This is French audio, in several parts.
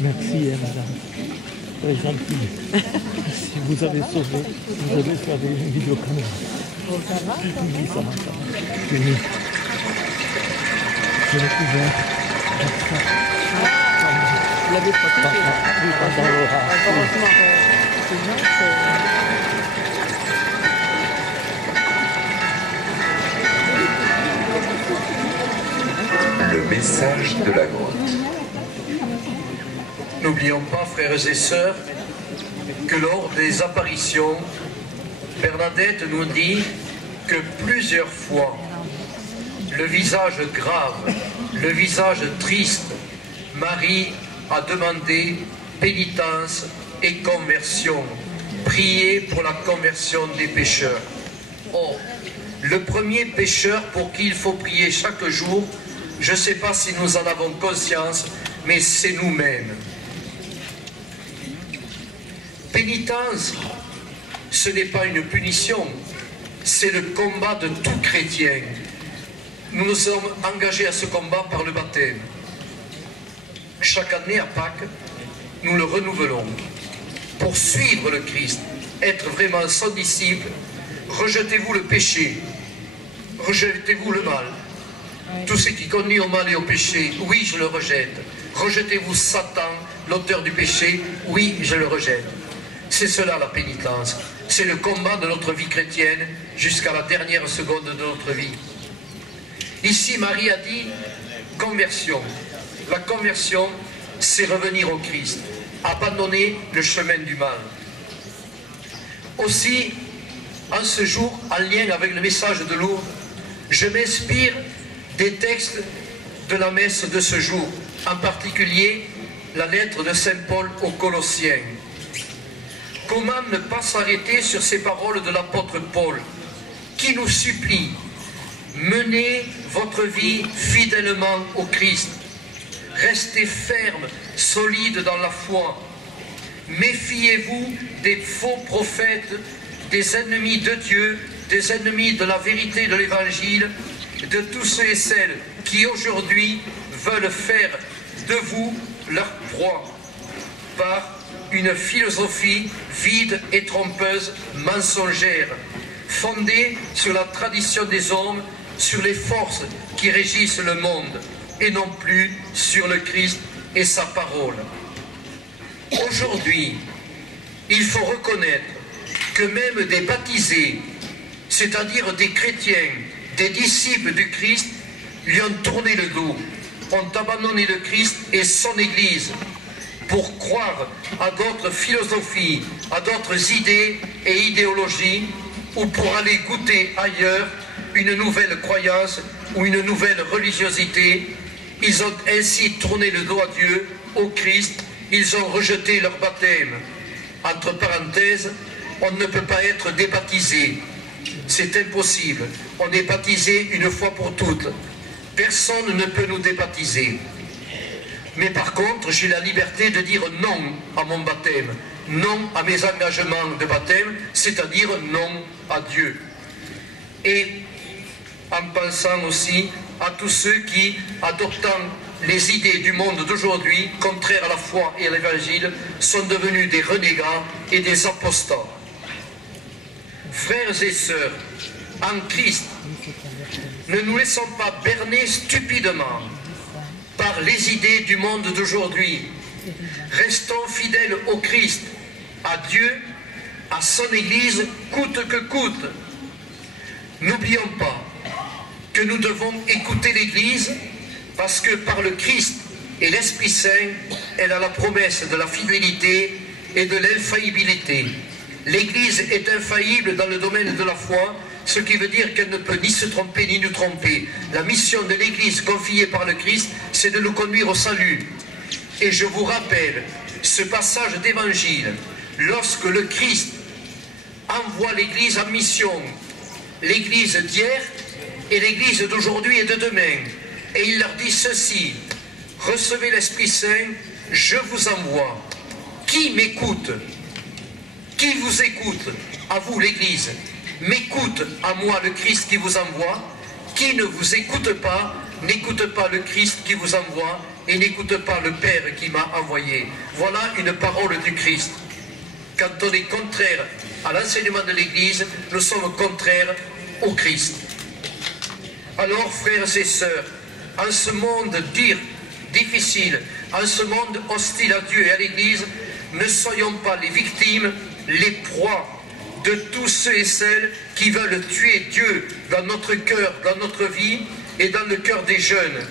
Merci, madame. Très gentil. Si vous avez sauvé, vous allez faire une vidéocaméra. Bon, ça va? Oui, ça va, ça va. Fini. Je l'ai couvert. Vous l'avez protégé? Oui, pendant l'orage. Heureusement. Sinon, c'est... Le message de la grotte. N'oublions pas, frères et sœurs, que lors des apparitions, Bernadette nous dit que plusieurs fois, le visage grave, le visage triste, Marie a demandé pénitence et conversion. Priez pour la conversion des pécheurs. Or, le premier pécheur pour qui il faut prier chaque jour, je ne sais pas si nous en avons conscience, mais c'est nous-mêmes. Pénitence, ce n'est pas une punition, c'est le combat de tout chrétien. Nous nous sommes engagés à ce combat par le baptême. Chaque année à Pâques, nous le renouvelons. Pour suivre le Christ, être vraiment son disciple, rejetez-vous le péché, rejetez-vous le mal. Tout ce qui conduit au mal et au péché, oui, je le rejette. Rejetez-vous Satan, l'auteur du péché, oui, je le rejette. C'est cela la pénitence. C'est le combat de notre vie chrétienne jusqu'à la dernière seconde de notre vie. Ici, Marie a dit conversion. La conversion, c'est revenir au Christ, abandonner le chemin du mal. Aussi, en ce jour, en lien avec le message de Lourdes, je m'inspire des textes de la messe de ce jour, en particulier la lettre de Saint Paul aux Colossiens. Comment ne pas s'arrêter sur ces paroles de l'apôtre Paul, qui nous supplie: menez votre vie fidèlement au Christ, restez ferme, solide dans la foi, méfiez-vous des faux prophètes, des ennemis de Dieu, des ennemis de la vérité de l'Évangile, de tous ceux et celles qui aujourd'hui veulent faire de vous leur proie par une philosophie vide et trompeuse, mensongère, fondée sur la tradition des hommes, sur les forces qui régissent le monde, et non plus sur le Christ et sa parole. Aujourd'hui, il faut reconnaître que même des baptisés, c'est-à-dire des chrétiens, des disciples du Christ, lui ont tourné le dos, ont abandonné le Christ et son Église pour croire à d'autres philosophies, à d'autres idées et idéologies, ou pour aller goûter ailleurs une nouvelle croyance ou une nouvelle religiosité. Ils ont ainsi tourné le dos à Dieu, au Christ, ils ont rejeté leur baptême. Entre parenthèses, on ne peut pas être débaptisé. C'est impossible. On est baptisé une fois pour toutes. Personne ne peut nous débaptiser. Mais par contre, j'ai la liberté de dire non à mon baptême, non à mes engagements de baptême, c'est-à-dire non à Dieu. Et en pensant aussi à tous ceux qui, adoptant les idées du monde d'aujourd'hui, contraires à la foi et à l'Évangile, sont devenus des renégats et des apostats. Frères et sœurs, en Christ, ne nous laissons pas berner stupidement par les idées du monde d'aujourd'hui. Restons fidèles au Christ, à Dieu, à son Église, coûte que coûte. N'oublions pas que nous devons écouter l'Église parce que par le Christ et l'Esprit Saint, elle a la promesse de la fidélité et de l'infaillibilité. L'Église est infaillible dans le domaine de la foi, ce qui veut dire qu'elle ne peut ni se tromper ni nous tromper. La mission de l'Église confiée par le Christ, c'est de nous conduire au salut. Et je vous rappelle ce passage d'évangile, lorsque le Christ envoie l'Église en mission, l'Église d'hier et l'Église d'aujourd'hui et de demain, et il leur dit ceci: recevez l'Esprit Saint, je vous envoie. Qui m'écoute? Qui vous écoute? À vous l'Église. M'écoute à moi le Christ qui vous envoie. Qui ne vous écoute pas, n'écoute pas le Christ qui vous envoie, et n'écoute pas le Père qui m'a envoyé. Voilà une parole du Christ. Quand on est contraire à l'enseignement de l'Église, nous sommes contraires au Christ. Alors, frères et sœurs, en ce monde difficile, en ce monde hostile à Dieu et à l'Église, ne soyons pas les victimes, les proies de tous ceux et celles qui veulent tuer Dieu dans notre cœur, dans notre vie et dans le cœur des jeunes,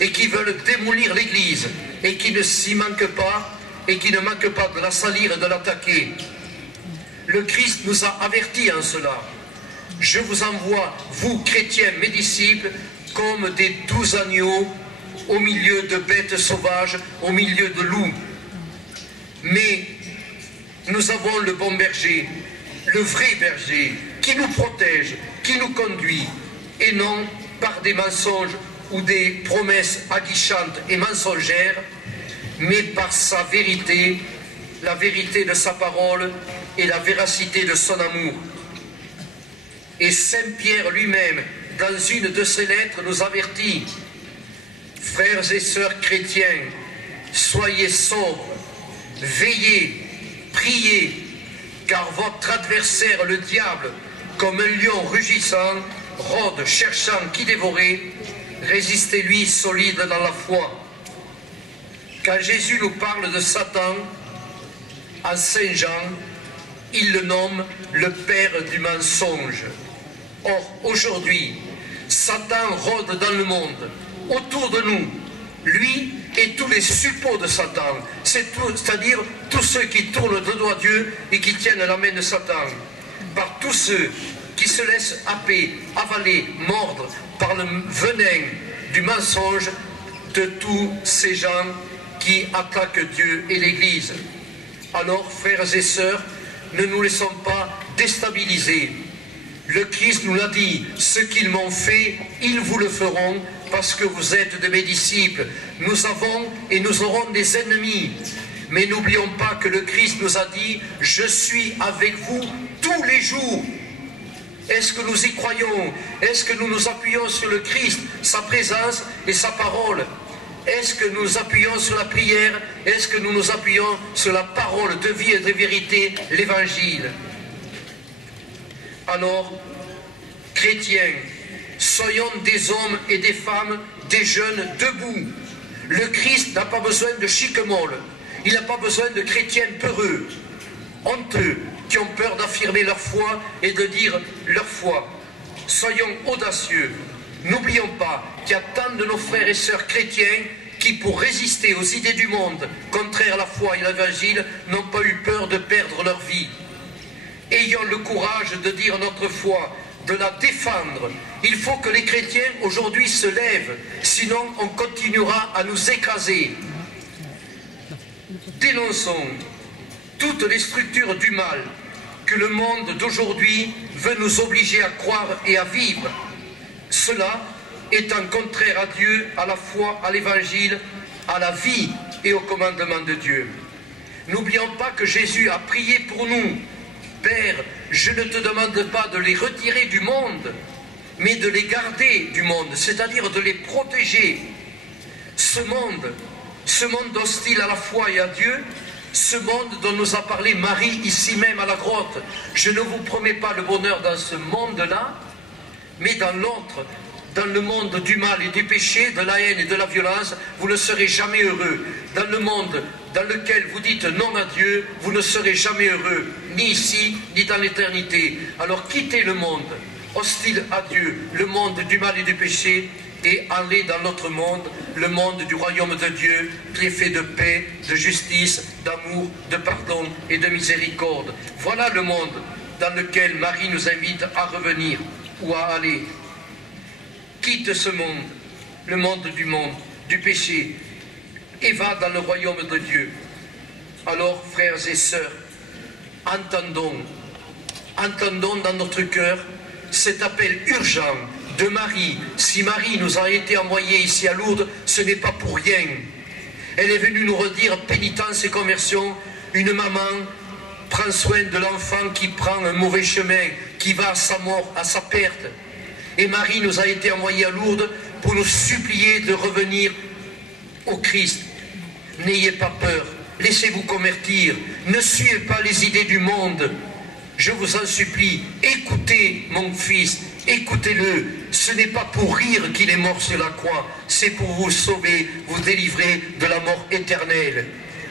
et qui veulent démolir l'Église, et qui ne s'y manquent pas, et qui ne manquent pas de la salir et de l'attaquer. Le Christ nous a avertis en cela. Je vous envoie, vous chrétiens, mes disciples, comme des doux agneaux au milieu de bêtes sauvages, au milieu de loups. Mais nous avons le bon berger, le vrai berger, qui nous protège, qui nous conduit, et non par des mensonges ou des promesses aguichantes et mensongères, mais par sa vérité, la vérité de sa parole et la véracité de son amour. Et Saint Pierre lui-même, dans une de ses lettres, nous avertit: frères et sœurs chrétiens, soyez sobres, veillez, priez, car votre adversaire, le diable, comme un lion rugissant, rôde, cherchant qui dévorer. Résistez-lui solide dans la foi. Quand Jésus nous parle de Satan, en Saint Jean, il le nomme le père du mensonge. Or, aujourd'hui, Satan rôde dans le monde, autour de nous, lui et tous les suppôts de Satan, c'est-à-dire tous ceux qui tournent le dos à Dieu et qui tiennent la main de Satan, par tous ceux qui se laissent happer, avaler, mordre par le venin du mensonge de tous ces gens qui attaquent Dieu et l'Église. Alors, frères et sœurs, ne nous laissons pas déstabiliser. Le Christ nous l'a dit, ce qu'ils m'ont fait, ils vous le feront, parce que vous êtes de mes disciples. Nous avons et nous aurons des ennemis. Mais n'oublions pas que le Christ nous a dit, je suis avec vous tous les jours. Est-ce que nous y croyons? Est-ce que nous nous appuyons sur le Christ, sa présence et sa parole? Est-ce que nous nous appuyons sur la prière? Est-ce que nous nous appuyons sur la parole de vie et de vérité, l'Évangile? Alors, chrétiens, soyons des hommes et des femmes, des jeunes debout. Le Christ n'a pas besoin de chic-molle. Il n'a pas besoin de chrétiens peureux, honteux, qui ont peur d'affirmer leur foi et de dire leur foi. Soyons audacieux. N'oublions pas qu'il y a tant de nos frères et sœurs chrétiens qui, pour résister aux idées du monde, contraires à la foi et à l'Évangile, n'ont pas eu peur de perdre leur vie. Ayons le courage de dire notre foi, de la défendre. Il faut que les chrétiens aujourd'hui se lèvent, sinon on continuera à nous écraser. Dénonçons toutes les structures du mal que le monde d'aujourd'hui veut nous obliger à croire et à vivre. Cela étant contraire à Dieu, à la foi, à l'Évangile, à la vie et au commandement de Dieu. N'oublions pas que Jésus a prié pour nous. Père, je ne te demande pas de les retirer du monde, mais de les garder du monde, c'est-à-dire de les protéger. Ce monde hostile à la foi et à Dieu, ce monde dont nous a parlé Marie ici même à la grotte, je ne vous promets pas le bonheur dans ce monde-là, mais dans l'autre, dans le monde du mal et du péché, de la haine et de la violence, vous ne serez jamais heureux. Dans le monde dans lequel vous dites non à Dieu, vous ne serez jamais heureux, ni ici, ni dans l'éternité. Alors quittez le monde hostile à Dieu, le monde du mal et du péché, et allez dans notre monde, le monde du royaume de Dieu, qui est fait de paix, de justice, d'amour, de pardon et de miséricorde. Voilà le monde dans lequel Marie nous invite à revenir ou à aller. Quitte ce monde, le monde du péché, et va dans le royaume de Dieu. Alors, frères et sœurs, entendons dans notre cœur cet appel urgent de Marie. Si Marie nous a été envoyée ici à Lourdes, ce n'est pas pour rien. Elle est venue nous redire pénitence et conversion. Une maman prend soin de l'enfant qui prend un mauvais chemin, qui va à sa mort, à sa perte. Et Marie nous a été envoyée à Lourdes pour nous supplier de revenir au Christ. N'ayez pas peur, laissez-vous convertir, ne suivez pas les idées du monde. Je vous en supplie, écoutez mon fils, écoutez-le. Ce n'est pas pour rire qu'il est mort sur la croix, c'est pour vous sauver, vous délivrer de la mort éternelle.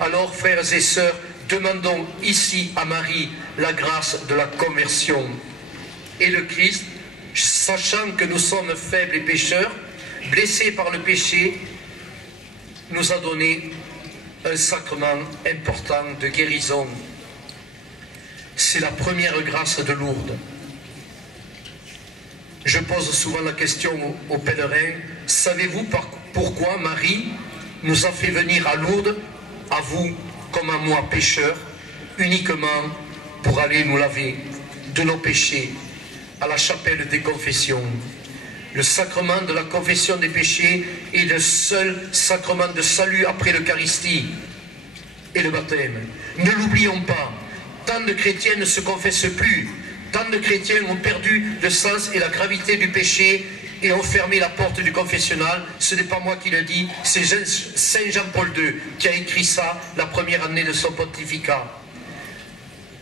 Alors, frères et sœurs, demandons ici à Marie la grâce de la conversion. Et le Christ, sachant que nous sommes faibles et pécheurs, blessés par le péché, nous a donné un sacrement important de guérison. C'est la première grâce de Lourdes. Je pose souvent la question aux pèlerins, savez-vous pourquoi Marie nous a fait venir à Lourdes, à vous comme à moi pécheurs, uniquement pour aller nous laver de nos péchés à la chapelle des confessions? Le sacrement de la confession des péchés est le seul sacrement de salut après l'Eucharistie et le baptême. Ne l'oublions pas, tant de chrétiens ne se confessent plus, tant de chrétiens ont perdu le sens et la gravité du péché et ont fermé la porte du confessionnal. Ce n'est pas moi qui le dis, c'est Saint Jean-Paul II qui a écrit ça la première année de son pontificat.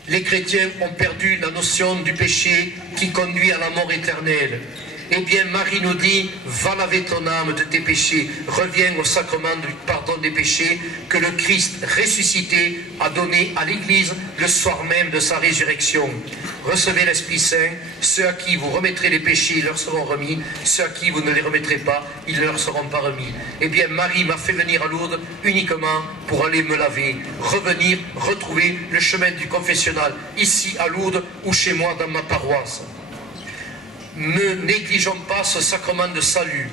Les chrétiens ont perdu la notion du péché qui conduit à la mort éternelle. Eh bien, Marie nous dit, va laver ton âme de tes péchés, reviens au sacrement du pardon des péchés que le Christ ressuscité a donné à l'Église le soir même de sa résurrection. Recevez l'Esprit Saint, ceux à qui vous remettrez les péchés, ils leur seront remis, ceux à qui vous ne les remettrez pas, ils ne leur seront pas remis. Eh bien, Marie m'a fait venir à Lourdes uniquement pour aller me laver, revenir, retrouver le chemin du confessionnal, ici à Lourdes ou chez moi dans ma paroisse. Ne négligeons pas ce sacrement de salut.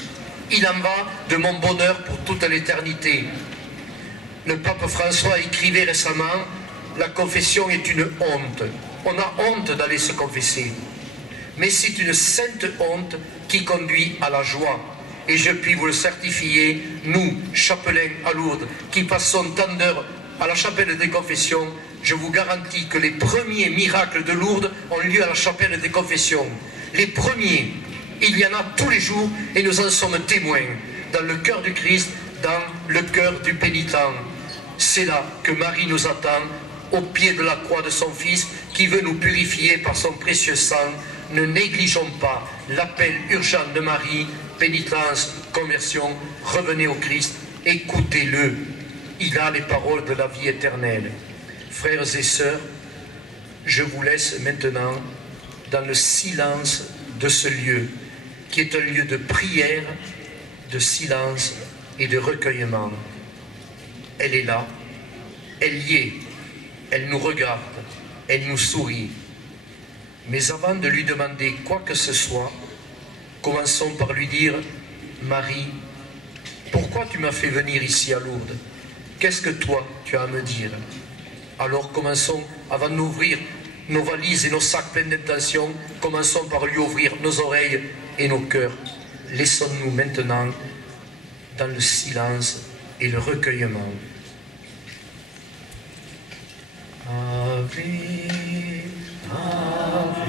Il en va de mon bonheur pour toute l'éternité. Le pape François écrivait récemment, la confession est une honte. On a honte d'aller se confesser. Mais c'est une sainte honte qui conduit à la joie. Et je puis vous le certifier, nous, chapelains à Lourdes, qui passons tant d'heures à la chapelle des confessions, je vous garantis que les premiers miracles de Lourdes ont lieu à la chapelle des confessions. Les premiers, il y en a tous les jours et nous en sommes témoins dans le cœur du Christ, dans le cœur du pénitent. C'est là que Marie nous attend, au pied de la croix de son Fils, qui veut nous purifier par son précieux sang. Ne négligeons pas l'appel urgent de Marie, pénitence, conversion, revenez au Christ, écoutez-le. Il a les paroles de la vie éternelle. Frères et sœurs, je vous laisse maintenant dans le silence de ce lieu, qui est un lieu de prière, de silence et de recueillement. Elle est là, elle y est, elle nous regarde, elle nous sourit. Mais avant de lui demander quoi que ce soit, commençons par lui dire, Marie, pourquoi tu m'as fait venir ici à Lourdes? Qu'est-ce que toi tu as à me dire? Alors commençons, avant d'ouvrir nos valises et nos sacs pleins d'intentions, commençons par lui ouvrir nos oreilles et nos cœurs. Laissons-nous maintenant dans le silence et le recueillement. Ave, Ave.